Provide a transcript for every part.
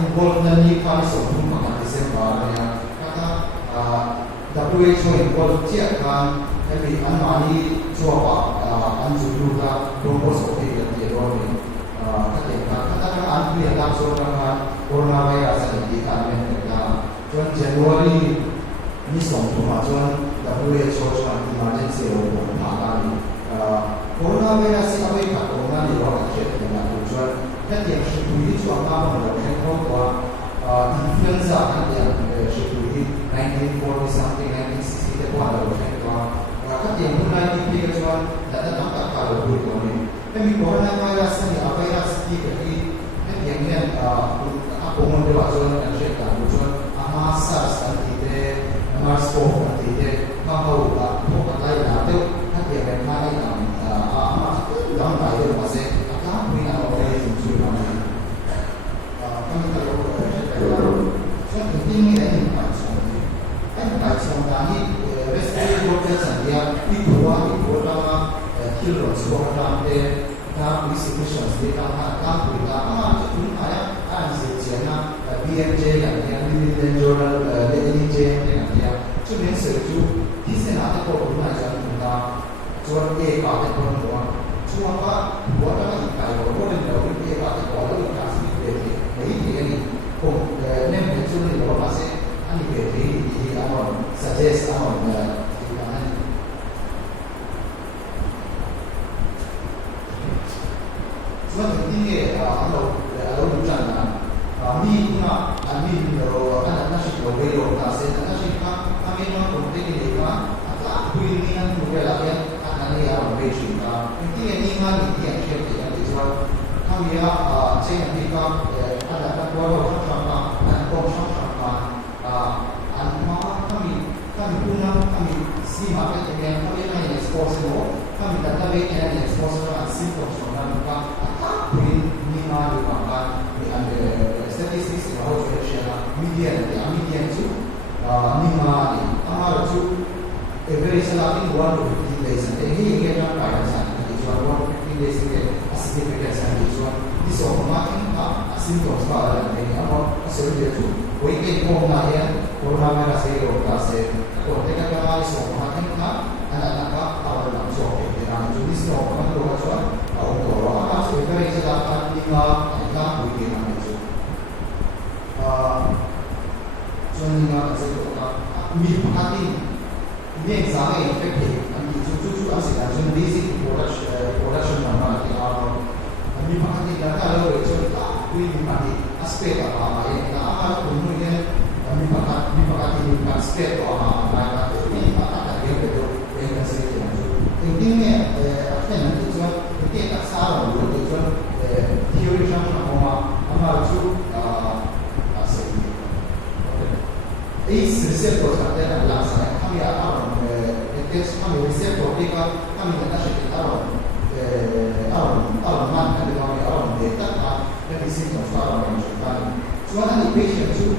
involved na ni kami so kung mga December niya kaka WHO involved siya kan kami mani chua pa an zulu ka propose ko kaya ro ni kata an bi ta so ka coronavirus ni kami ka January ni song tu ma WHO chuan emergency ro pa ni coronavirus si away ka corona ni ro ka chet na chuan kan yang shi tu ni chuan ka ma ro kan ko influenza kan yang shi tu ni 1940 something 1960 te kwa ro kan ko kan yang pun ni pi ka chuan da ta ka ro bu ko ni kan coronavirus ni virus ti ka ni kan yang ni a ko mo de wa chuan kan she ka chuan ama SARS kan ti te SARS-CoV kan ti te ka ho ka ko ka lai na te kan yang ben ma ni ama dang lai de ma se ka ni na o le sin chu na kan ta ro so ti ni ni pa so da ni respiratory infection dia itu kilos ko ta te ta prescriptions de ta pura ama tu aya an se chena BMJ ya New Journal LNJ ya chu ne se chu di se na ta ko ma ja ta chu ke pa ta ko no chu pa wa ta ni ka yo ko ne no ke pa ta ko lo ka si de ni ni ko ne me chu ni lo pa se ani ke ni ama suggest ama ini kalau hujan kami puna kami kalau anak nasi kalau belok nasi nasi kami memang penting ini kan atau ini yang mungkin lagi anak ni yang berbeza ini yang yang siapa yang dijual kami ya saya kita ada kan dua sama dan sama kami puna kami simak yang kami yang ekspor kami datang yang ekspor simpel sama ni ma di pangkat di anda statistik bahwa Malaysia media itu ni ma di amar itu every salatin 150 days ini kita pada saat itu 150 days ini significant saat itu di semua makin simptom pada ini apa sebenarnya itu weekend coronavirus itu kasih kalau kita kembali semua makin anak-anak awal langsung kita jadi semua orang tua cuan orang masuk dari selatan lima weekend itu cuan lima itu mi pakati ini exam efektif nanti cucu asik cuan basic production nama di awal mi pakati data lalu itu we pakati aspek apa yang kita akan kemudian mi pakati aspek apa ini pakati dia betul yang kasih itu intinya apa nanti cuan kita salah dulu cuan teori sama itu asik ini reseptor sahaja adalah saya kami akan kami reseptor kita kami tidak sekitar mana kami data yang disini orang cuman di patient itu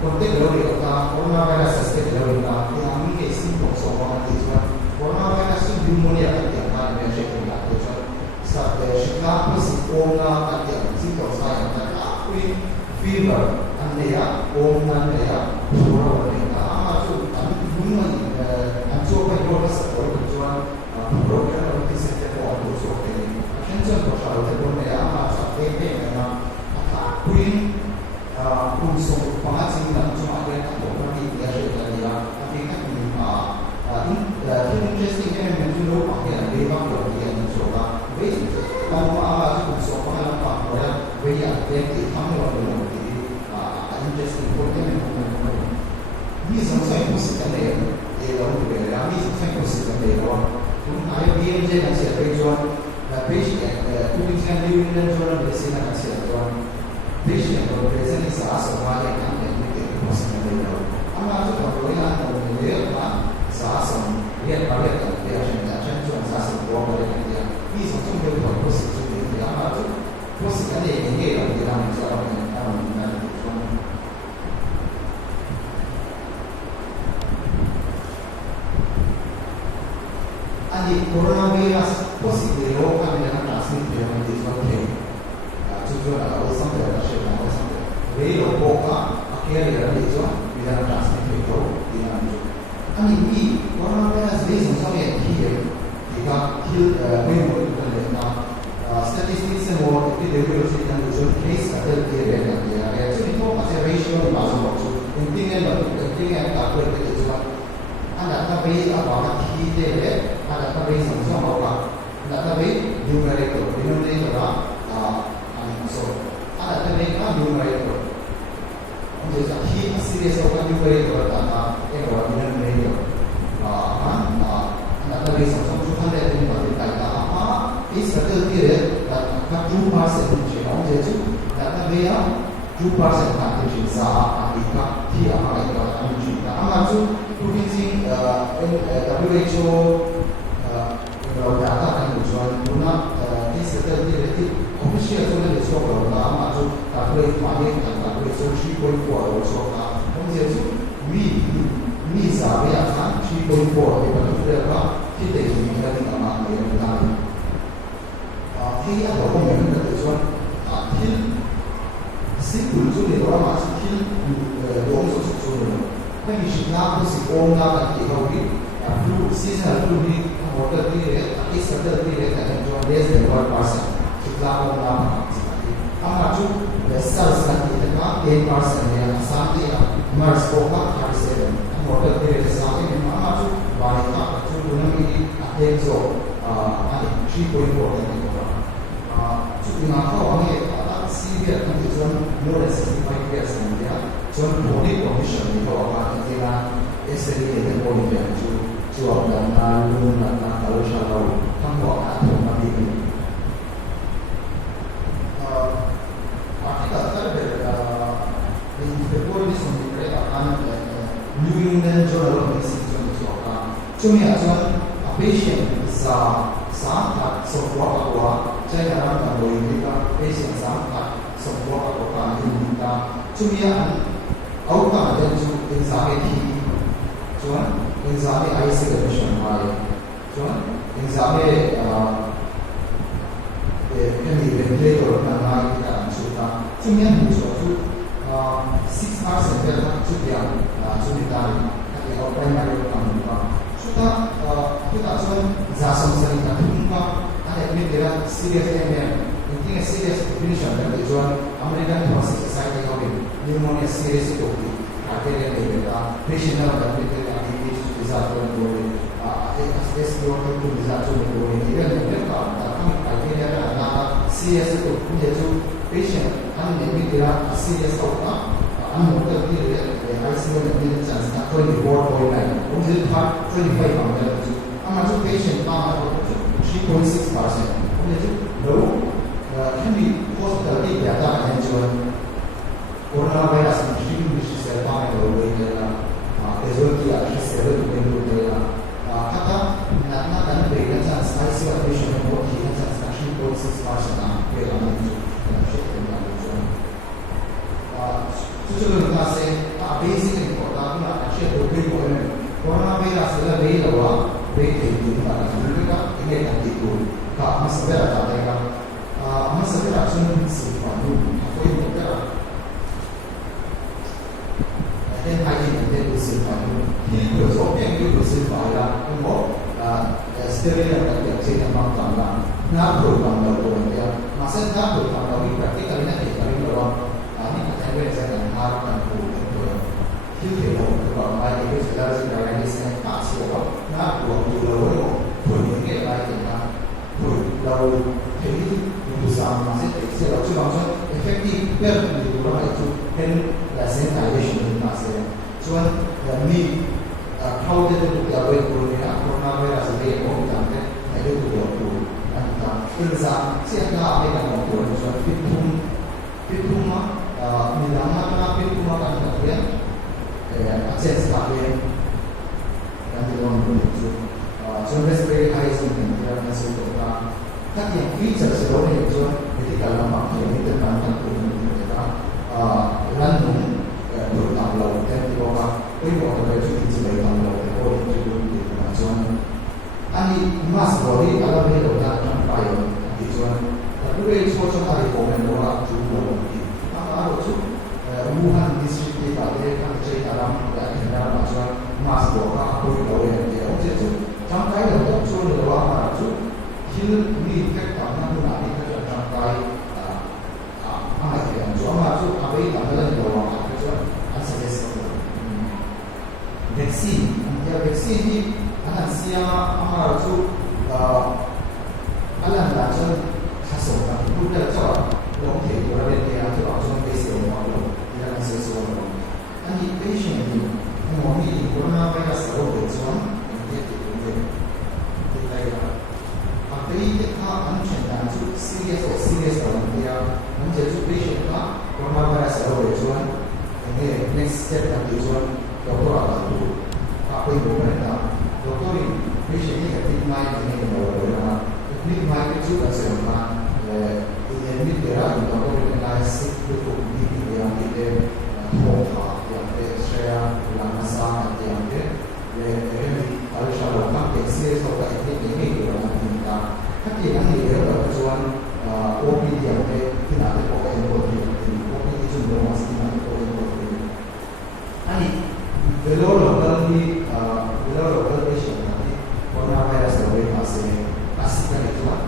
konteks lori kita coronavirus seperti lori kita kami ke simptom semua itu coronavirus itu pneumonia yang kami mencari itu saat kita masih corona yang simptom saya tapi fever anda anda semua mereka masuk kami pneumonia coba kita sekolah tujuan program untuk setiap orang itu attention kalau terpenuhi masuk memang queen unsur pengajian dan cuma ada orang di dalam dia tapi kan ini interesting kan menunjuk pakai lewat dia mencoba kalau apa unsur pengajian orang dia kami orang di interesting pokoknya ini sampai musik ada lalu berani sampai musik ada ada BMJ kasih tujuan patient tujuan di dalam tujuan bersih kasih tujuan patient kalau present di saat semua yang kami itu musik ada ama itu kalau yang dia apa saat semua dia pada dia tujuan saat semua pada dia ini sampai dia musik itu dia ama itu musik ada yang dia di dalam tujuan coronavirus positif kami dengan transmit dengan disebut tujuan atau sampai lấy đầu bộ cả kia để làm gì cho vì là transmit về đâu thì làm gì anh nghĩ coronavirus lấy dùng sau này thì các khi bên một cái này là statistics and more epidemiology and usual case ada dia dan dia so itu masih ratio di masuk waktu intinya tak boleh kita cuma database apa kita ada database yang sama apa database numerator so ada database numerator jadi kita series apa numerator data yang apa numerator database yang sama juga ada di database apa इस कदर की है का 2% चीज़ हम जैसे दाता बेया 2% का चीज़ सा आदिका थी हमारे का चीज़ का हम आज प्रोफिसिंग WHO दाता का जुआन पुना इस कदर की रहती ऑफिशियल सोने के सो का हम आज ताकि माने ताकि सोची कोई को और सो का हम जैसे मी साबे आसान 3.4 ये मतलब का कितने की मिलती है हमारे khi anh có công nhận được cho khi sĩ quân du lịch đó mà khi uống số số rồi hay bị sinh nam có sĩ ôm nam là chỉ hầu như flu seasonal flu đi water đi đấy cái sector đi đấy là cho less than 1% chỉ là ôm nam anh mà chú SARS là chỉ là 8% này là sáng thì MERS có các 37 water đi đấy sáng thì anh mà chú vài các chú luôn là cái thêm rồi anh chỉ có một cái Cuma kau ni ada sivir kan tujuan more than 65 years dia, tujuan body condition ni kau akan kira SLE dan body yang jual dan lalu nak kalau syalau kamu akan mati ni. Artikel terbaru di Februari ini mereka akan New England Journal of Medicine jual. Cuma tujuan patient sangat sebuah apa saya dalam kalau ini kita patient sangat sebuah apa ini kita cuma outcome dan juga exam cuma exam isolation hari cuma exam ini ventilator dan lain kita sudah cuma muncul 6% kita sudah dari tapi primary outcome sudah kita cuma zasam sering kita ada dia serious intinya serious definition dari tujuan American Thoracic Society of pneumonia serious itu akhirnya dia patient dan kita ini bisa boleh SSD itu bisa boleh dia mereka akhirnya ada serious itu menjadi patient kan ini dia serious apa mungkin dia ICU dan dia chance 24.9 mungkin 25 itu amat patient sama 3.6%. Jadi, lalu kami hospital di data yang jual coronavirus ini mesti serta yang lalu result dia sesuatu yang lalu kata nak dan berikan chance ICU admission yang berikan chance 3.6% dalam itu tujuan kita se basic important na actually topic coronavirus lebih lawa baik itu mereka ini kan itu kalau masalah ada yang masalah cuma siapa dulu apa yang mereka ada yang ada siapa dulu ini betul yang itu siapa ya umur steril yang kita makan nak program lalu ya masa nak program lalu praktikal ini kita lalu ini kita bisa harapkan kita kalau ada itu segala segalanya saya tak siapa nak buat dulu pun ini lagi nak pun lalu jadi untuk sama masih saya cuma efektif berarti orang itu kan sanitation masih cuma demi kau itu tidak boleh punya coronavirus ini mau kita ada dua puluh anda insan siapa apa yang mau buat cuma fitum mah misalnya fitum mah kan dia akses kalian yang dilakukan itu cuma sebagai kajian yang masuk ke dalam kan yang feature sebenarnya itu ketika lama ini terkandung kita London bertambah dan di bawah itu itu sebagai tambah itu itu cuma chu patient ka coronavirus alo le chuan enge next step na ti chuan doctor a tu ka poi bo na doctor in patient ni ka tik mai ni ni no lo na tik mai ke chu ka se ma in mi te ra in doctor in na sick to ni ni ya ni de ho ha ya de share la na sa ya de le al sha lo ka ke se so ka ni ni ni lo na ni ta ka ti na ni le lo chuan OPD yang ke tidak ada orang yang boleh OPD itu belum masih tidak ada orang yang boleh. Ani beliau lokal patient nanti coronavirus lebih masih kan itu lah.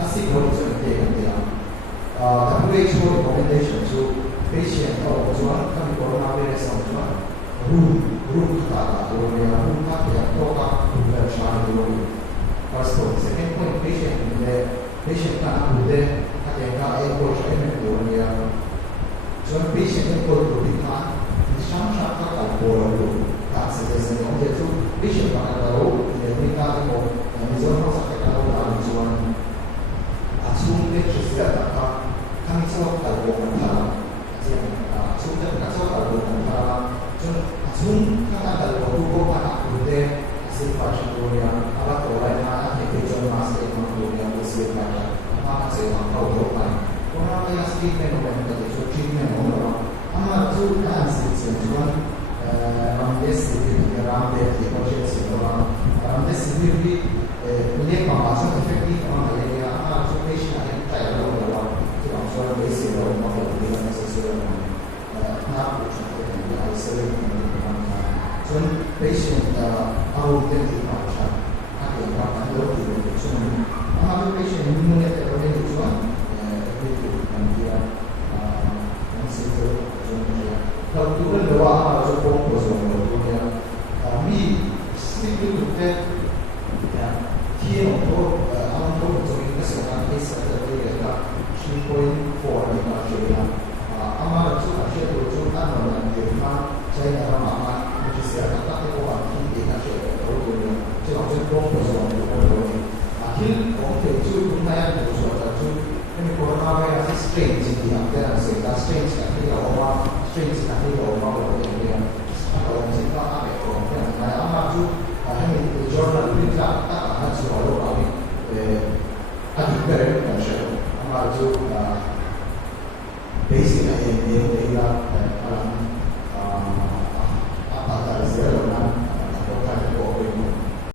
Asik kalau itu kan dia. WHO recommendation tu patient kalau jual kan coronavirus jual room kata orang yang kata yang toka bukan cuma dulu. First point, second point patient kan bude ada yang airport saya dia so patient yang perlu dikan sama-sama tak boleh tak sesuai dengan itu patient kan tahu dia minta itu yang zona sakit kalau dalam zona asum dia sesuai tak kami semua tak boleh mentara jadi asum tak boleh mentara so asum kan ada waktu kau kan bude hasil pasien dia alat orang yang kecuali masih yang hasil pasien apa hasil kau lakukan orang yang treatment orang yang itu treatment orang amat tu kan sesuatu ramdes itu ramdes emergency orang ramdes itu ini pembahasan efektif orang yang amat tu patient yang tak ada orang itu orang basic orang mau dia sesuatu nak ucapkan dia sering so patient awal itu macam ada yang akan lalu so amat patient imunnya terlalu tinggi itu dia masih kalau tu kan doa harus fokus dia kami sedikit tu ya dia untuk alam tu untuk kesehatan kita seperti itu 3.4 ni macam ya amat tu asyik tu kan orang yang saya nak ramai kesehatan tapi orang ini asyik tu就好像光不是我们akhir orang itu lumayan sesuatu ini coronavirus strange dia ada strange tapi orang strange tapi orang dia kalau kita ada orang yang lama tu ini jurnal berita tak ada soal apa adik keren macam apa tu